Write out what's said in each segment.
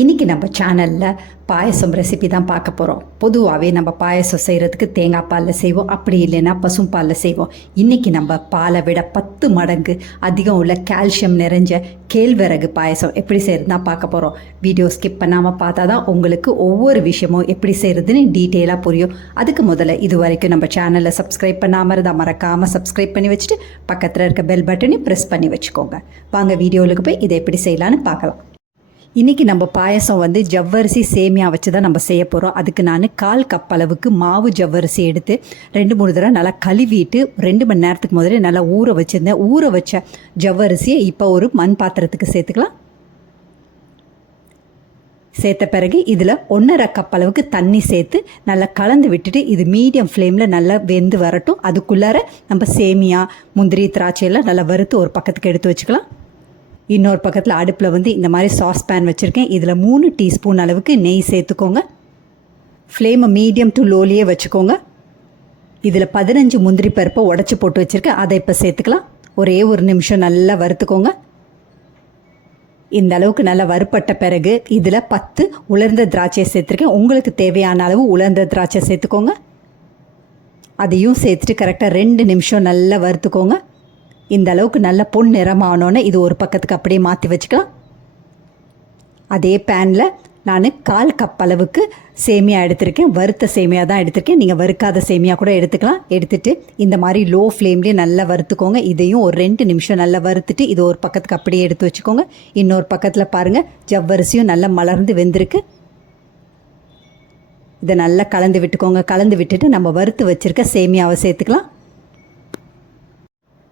இன்றைக்கி நம்ம சேனலில் பாயசம் ரெசிபி தான் பார்க்க போகிறோம் பொதுவாகவே நம்ம பாயசம் செய்கிறதுக்கு தேங்காய் பாலில் செய்வோம். அப்படி இல்லைன்னா பசும் பாலில் செய்வோம். இன்றைக்கி நம்ம பாலை விட பத்து மடங்கு அதிகம் உள்ள கால்சியம் நிறைஞ்ச கேழ்வரகு பாயசம் எப்படி செய்கிறதுனா பார்க்க போகிறோம் வீடியோ ஸ்கிப் பண்ணாமல் பார்த்தா தான் உங்களுக்கு ஒவ்வொரு விஷயமும் எப்படி செய்கிறதுன்னு டீட்டெயிலாக புரியும். அதுக்கு முதல்ல இது வரைக்கும் நம்ம சேனலை சப்ஸ்கிரைப் பண்ணாமல் இருந்தால் மறக்காமல் சப்ஸ்கிரைப் பண்ணி வச்சுட்டு பக்கத்தில் இருக்க பெல் பட்டனையும் ப்ரெஸ் பண்ணி வச்சுக்கோங்க. வாங்க வீடியோவுக்கு போய் இதை எப்படி செய்யலான்னு பார்க்கலாம். இன்றைக்கி நம்ம பாயசம் வந்து ஜவ்வரிசி சேமியா வச்சு தான் நம்ம செய்ய போகிறோம் அதுக்கு நான் கால் கப் அளவுக்கு மாவு ஜவ்வரிசி எடுத்து ரெண்டு மூணு தடவை நல்லா கழுவிட்டு ரெண்டு மணி நேரத்துக்கு முதல்ல நல்லா ஊற வச்சுருந்தேன். ஊற வச்ச ஜவ்வரிசியை இப்போ ஒரு மண் பாத்திரத்துக்கு சேர்த்துக்கலாம். சேர்த்த பிறகு இதில் ஒன்றரை கப் அளவுக்கு தண்ணி சேர்த்து நல்லா கலந்து விட்டுட்டு இது மீடியம் ஃப்ளேமில் நல்லா வெந்து வரட்டும். அதுக்குள்ளார நம்ம சேமியா முந்திரி திராட்சையெல்லாம் நல்லா வறுத்து ஒரு பக்கத்துக்கு எடுத்து வச்சுக்கலாம். இன்னொரு பக்கத்தில் அடுப்பில் வந்து இந்த மாதிரி சாஸ் பேன் வச்சுருக்கேன். இதில் மூணு டீஸ்பூன் அளவுக்கு நெய் சேர்த்துக்கோங்க. ஃப்ளேமை மீடியம் டு லோலியே வச்சுக்கோங்க. இதில் பதினஞ்சு முந்திரி பருப்பை உடச்சி போட்டு வச்சுருக்கேன். அதை இப்போ சேர்த்துக்கலாம். ஒரே ஒரு நிமிஷம் நல்லா வறுத்துக்கோங்க. இந்த அளவுக்கு நல்லா வறுப்பட்ட பிறகு இதில் பத்து உலர்ந்த திராட்சையை சேர்த்துருக்கேன். உங்களுக்கு தேவையான அளவு உலர்ந்த திராட்சை சேர்த்துக்கோங்க. அதையும் சேர்த்துட்டு கரெக்டாக ரெண்டு நிமிஷம் நல்லா வறுத்துக்கோங்க. இந்த அளவுக்கு நல்ல பொன் நிறமானோன்னே இது ஒரு பக்கத்துக்கு அப்படியே மாற்றி வச்சுக்கலாம். அதே பேனில் நான் கால் கப் அளவுக்கு சேமியா எடுத்திருக்கேன். வறுத்த சேமியா தான் எடுத்திருக்கேன். நீங்கள் வறுக்காத சேமியா கூட எடுத்துக்கலாம். எடுத்துட்டு இந்த மாதிரி லோ ஃப்ளேம்லேயே நல்லா வறுத்துக்கோங்க. இதையும் ஒரு ரெண்டு நிமிஷம் நல்லா வறுத்துட்டு இது ஒரு பக்கத்துக்கு அப்படியே எடுத்து வச்சுக்கோங்க. இன்னொரு பக்கத்தில் பாருங்கள் ஜவ்வரிசியும் நல்லா மலர்ந்து வெந்திருக்கு. இதை நல்லா கலந்து விட்டுக்கோங்க. கலந்து விட்டுட்டு நம்ம வறுத்து வச்சுருக்க சேமியாவை சேர்த்துக்கலாம்.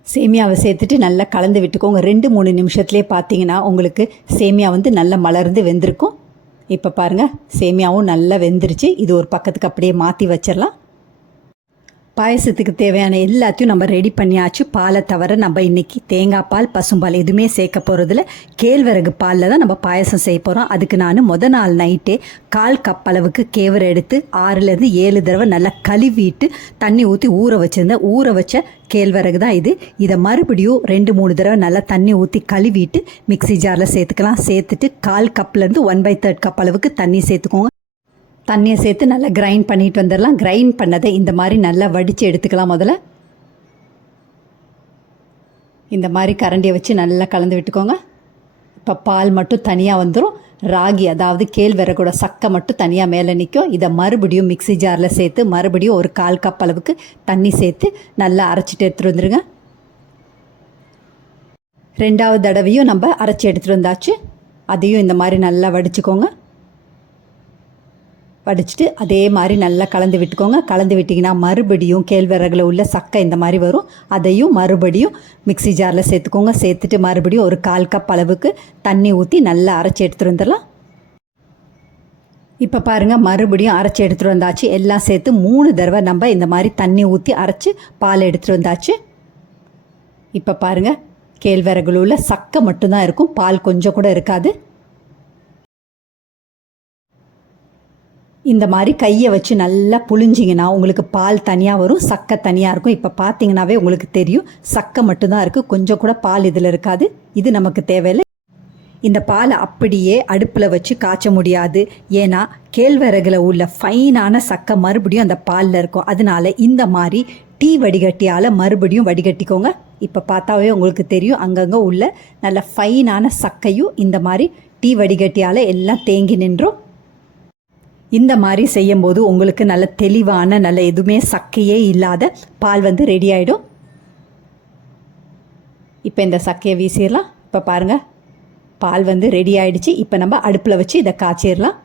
சேமியாவை சேர்த்துட்டு நல்லா கலந்து விட்டுக்கோங்க ரெண்டு மூணு நிமிஷத்துலேயே பார்த்தீங்கன்னா உங்களுக்கு சேமியா வந்து நல்லா மலர்ந்து வெந்திருக்கும். இப்போ பாருங்கள் சேமியாவும் நல்லா வெந்துருச்சு. இது ஒரு பக்கத்துக்கு அப்படியே மாற்றி வச்சிடலாம். பாயசத்துக்கு தேவையான எல்லாத்தையும் நம்ம ரெடி பண்ணியாச்சு. பாலை தவிர நம்ம இன்றைக்கி தேங்காய் பால் பசும்பால் எதுவுமே சேர்க்க போகிறதில்ல கேழ்வரகு பாலில் தான் நம்ம பாயசம் செய்ய போகிறோம் அதுக்கு நான் முத நாள் நைட்டே கால் கப் அளவுக்கு கேவரை எடுத்து ஆறுலேருந்து ஏழு தடவை நல்லா கழுவிட்டு தண்ணி ஊற்றி ஊற வச்சுருந்தேன். ஊற வச்ச கேழ்வரகு தான் இது. இதை மறுபடியும் ரெண்டு மூணு தடவை நல்லா தண்ணி ஊற்றி கழுவிட்டு மிக்சி ஜாரில் சேர்த்துக்கலாம். சேர்த்துட்டு கால் கப்லேருந்து ஒன் பை தேர்ட் கப் அளவுக்கு தண்ணி சேர்த்துக்கோங்க. தண்ணியை சேர்த்து நல்லா கிரைண்ட் பண்ணிட்டு வந்துடலாம் கிரைண்ட் பண்ணதை இந்த மாதிரி நல்லா வடித்து எடுத்துக்கலாம் முதல்ல. இந்த மாதிரி கரண்டியை வச்சு நல்லா கலந்து விட்டுக்கோங்க. இப்போ பால் மட்டும் தனியாக வந்துடும் ராகி அதாவது கேழ்வரகோட சக்கை மட்டும் தனியாக மேலே நிற்கும் இதை மறுபடியும் மிக்சி ஜாரில் சேர்த்து மறுபடியும் ஒரு கால் கப் அளவுக்கு தண்ணி சேர்த்து நல்லா அரைச்சிட்டு எடுத்துகிட்டு வந்துடுங்க ரெண்டாவது தடவையும் நம்ம அரைச்சி எடுத்துகிட்டு வந்தாச்சு. அதையும் இந்த மாதிரி நல்லா வடிச்சுக்கோங்க. வடிச்சிட்டு அதே மாதிரி நல்லா கலந்து விட்டுக்கோங்க. கலந்து விட்டிங்கன்னா மறுபடியும் கேழ்வரகில் உள்ள சக்கை இந்த மாதிரி வரும். அதையும் மறுபடியும் மிக்சி ஜாரில் சேர்த்துக்கோங்க. சேர்த்துட்டு மறுபடியும் ஒரு கால் கப் அளவுக்கு தண்ணி ஊற்றி நல்லா அரைச்சி எடுத்துகிட்டு வந்துடலாம். இப்போ பாருங்கள் மறுபடியும் அரைச்சி எடுத்துகிட்டு வந்தாச்சு. எல்லாம் சேர்த்து மூணு தடவை நம்ம இந்த மாதிரி தண்ணி ஊற்றி அரைச்சி பால் எடுத்துகிட்டு வந்தாச்சு. இப்போ பாருங்கள் கேழ்வரகுல உள்ள சக்கை மட்டும்தான் இருக்கும். பால் கொஞ்சம் கூட இருக்காது. இந்த மாதிரி கையை வச்சு நல்லா புழிஞ்சிங்கன்னா உங்களுக்கு பால் தனியாக வரும் சக்கை தனியாக இருக்கும். இப்போ பார்த்தீங்கன்னாவே உங்களுக்கு தெரியும் சக்கை மட்டும்தான் இருக்குது கொஞ்சம் கூட பால் இதில் இருக்காது. இது நமக்கு தேவையில்லை. இந்த பாலை அப்படியே அடுப்பில் வச்சு காய்ச்ச முடியாது. ஏன்னா கேழ்வரகில் உள்ள ஃபைனான சக்கை மறுபடியும் அந்த பாலில் இருக்கும். அதனால இந்த மாதிரி டீ வடிகட்டியால் மறுபடியும் வடிகட்டிக்கோங்க. இப்போ பார்த்தாவே உங்களுக்கு தெரியும் அங்கங்கே உள்ள நல்ல ஃபைனான சக்கையும் இந்த மாதிரி டீ வடிகட்டியால் எல்லாம் தேங்கி நின்றும். இந்த மாதிரி செய்யும்போது உங்களுக்கு நல்ல தெளிவான நல்ல எதுவுமே சக்கையே இல்லாத பால் வந்து ரெடி ஆகிடும் இப்போ இந்த சக்கையை வீசிடலாம். இப்போ பாருங்கள் பால் வந்து ரெடி ஆகிடுச்சு இப்போ நம்ம அடுப்பில் வச்சு இதை காய்ச்சிடலாம்.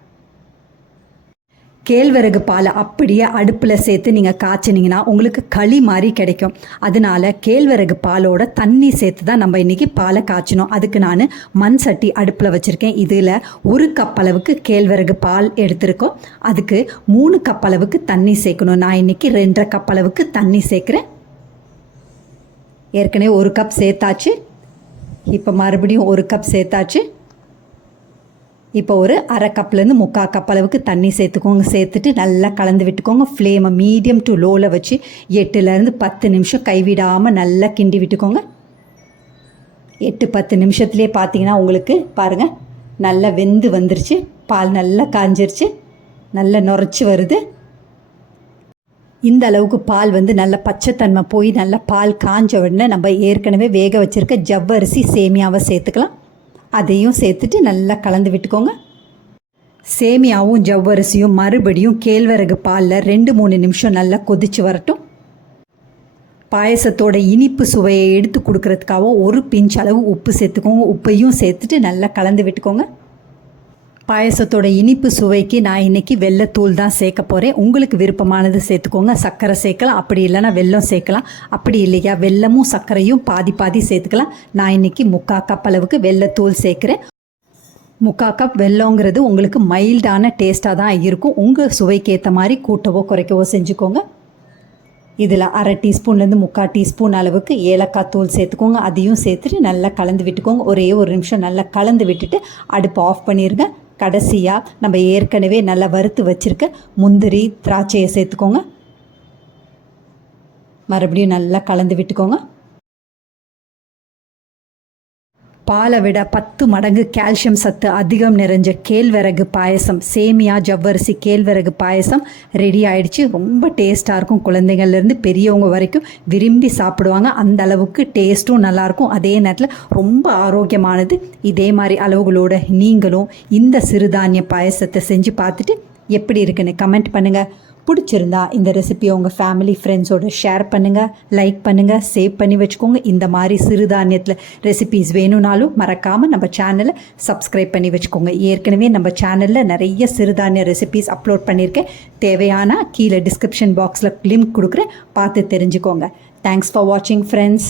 கேழ்வரகு பாலை அப்படியே அடுப்பில் சேர்த்து நீங்கள் காய்ச்சினீங்கன்னா உங்களுக்கு களி மாதிரி கிடைக்கும். அதனால கேழ்வரகு பாலோட தண்ணி சேர்த்து தான் நம்ம இன்றைக்கி பாலை காய்ச்சணும் அதுக்கு நான் மண் சட்டி அடுப்பில் வச்சுருக்கேன். இதில் ஒரு கப் அளவுக்கு கேழ்வரகு பால் எடுத்திருக்கோம். அதுக்கு மூணு கப் அளவுக்கு தண்ணி சேர்க்கணும். நான் இன்றைக்கி ரெண்டரை கப் அளவுக்கு தண்ணி சேர்க்குறேன். ஏற்கனவே ஒரு கப் சேர்த்தாச்சு. இப்போ மறுபடியும் ஒரு கப் சேர்த்தாச்சு. இப்போ ஒரு அரை கப்லேருந்து முக்கால் கப் அளவுக்கு தண்ணி சேர்த்துக்கோங்க. சேர்த்துட்டு நல்லா கலந்து விட்டுக்கோங்க. ஃப்ளேமை மீடியம் டு லோவில் வச்சு எட்டுலேருந்து பத்து நிமிஷம் கைவிடாமல் நல்லா கிண்டி விட்டுக்கோங்க. எட்டு பத்து நிமிஷத்துலேயே பார்த்தீங்கன்னா உங்களுக்கு பாருங்கள் நல்லா வெந்து வந்துருச்சு. பால் நல்லா காஞ்சிருச்சு. நல்லா நுரைச்சி வருது. இந்த அளவுக்கு பால் வந்து நல்ல பச்சைத்தன்மை போய் நல்லா பால் காஞ்ச உடனே நம்ம ஏற்கனவே வேக வச்சுருக்க ஜவ்வரிசி சேமியாவை சேர்த்துக்கலாம். அதையும் சேர்த்துட்டு நல்லா கலந்து விட்டுக்கோங்க. சேமியாவும் ஜவ்வரிசியும் மறுபடியும் கேழ்வரகு பாலில் ரெண்டு மூணு நிமிஷம் நல்லா கொதிச்சு வரட்டும். பாயசத்தோட இனிப்பு சுவையை எடுத்து கொடுக்கறதுக்காக ஒரு பிஞ்ச் அளவு உப்பு சேர்த்துக்கோங்க. உப்பையும் சேர்த்துட்டு நல்லா கலந்து விட்டுக்கோங்க. பாயசத்தோட இனிப்பு சுவைக்கு நான் இன்னைக்கு வெள்ளத்தூள் தான் சேர்க்க போகிறேன் உங்களுக்கு விருப்பமானது சேர்த்துக்கோங்க. சர்க்கரை சேர்க்கலாம். அப்படி இல்லைனா வெல்லம் சேர்க்கலாம். அப்படி இல்லையா? வெல்லமும் சர்க்கரையும் பாதி பாதி சேர்த்துக்கலாம். நான் இன்னைக்கு முக்கா கப் அளவுக்கு வெள்ளத்தூள் சேர்க்குறேன். முக்கா கப் வெல்லங்கிறது உங்களுக்கு மைல்டான டேஸ்ட்டாக தான் இருக்கும். உங்கள் சுவைக்கு ஏற்ற மாதிரி கூட்டவோ குறைக்கவோ செஞ்சுக்கோங்க. இதில் அரை டீஸ்பூன்லேருந்து முக்கால் டீஸ்பூன் அளவுக்கு ஏலக்காய் தூள் சேர்த்துக்கோங்க. அதையும் சேர்த்துட்டு நல்லா கலந்து விட்டுக்கோங்க. ஒரே ஒரு நிமிஷம் நல்லா கலந்து விட்டுட்டு அடுப்பு ஆஃப் பண்ணிடுங்க கடைசியாக நம்ம ஏற்கனவே நல்லா வறுத்து வச்சுருக்க முந்திரி திராட்சையை சேர்த்துக்கோங்க. மறுபடியும் நல்லா கலந்து விட்டுக்கோங்க. பாலை விட பத்து மடங்கு கால்சியம் சத்து அதிகம் நிறைஞ்ச கேழ்வரகு பாயசம். சேமியா ஜவ்வரிசி கேழ்வரகு பாயசம் ரெடி ஆயிடுச்சு. ரொம்ப டேஸ்ட்டாக இருக்கும். குழந்தைங்கள்லேருந்து பெரியவங்க வரைக்கும் விரும்பி சாப்பிடுவாங்க. அந்த அளவுக்கு டேஸ்ட்டும் நல்லாயிருக்கும் அதே நேரத்தில் ரொம்ப ஆரோக்கியமானது. இதே மாதிரி அளவுகளோட நீங்களும் இந்த சிறுதானிய பாயசத்தை செஞ்சு பார்த்துட்டு எப்படி இருக்குன்னு கமெண்ட் பண்ணுங்கள் பிடிச்சிருந்தா இந்த ரெசிபியை உங்கள் ஃபேமிலி ஃப்ரெண்ட்ஸோட ஷேர் பண்ணுங்கள் லைக் பண்ணுங்கள் சேவ் பண்ணி வச்சுக்கோங்க. இந்த மாதிரி சிறுதானியத்தில் ரெசிபிஸ் வேணும்னாலும் மறக்காமல் நம்ம சேனலை சப்ஸ்கிரைப் பண்ணி வச்சுக்கோங்க. ஏற்கனவே நம்ம சேனலில் நிறைய சிறுதானிய ரெசிபிஸ் அப்லோட் பண்ணியிருக்கேன். தேவையான கீழே டிஸ்கிரிப்ஷன் பாக்ஸில் லிங்க் கொடுக்குறேன். பார்த்து தெரிஞ்சுக்கோங்க. தேங்க்ஸ் ஃபார் வாட்சிங் ஃப்ரெண்ட்ஸ்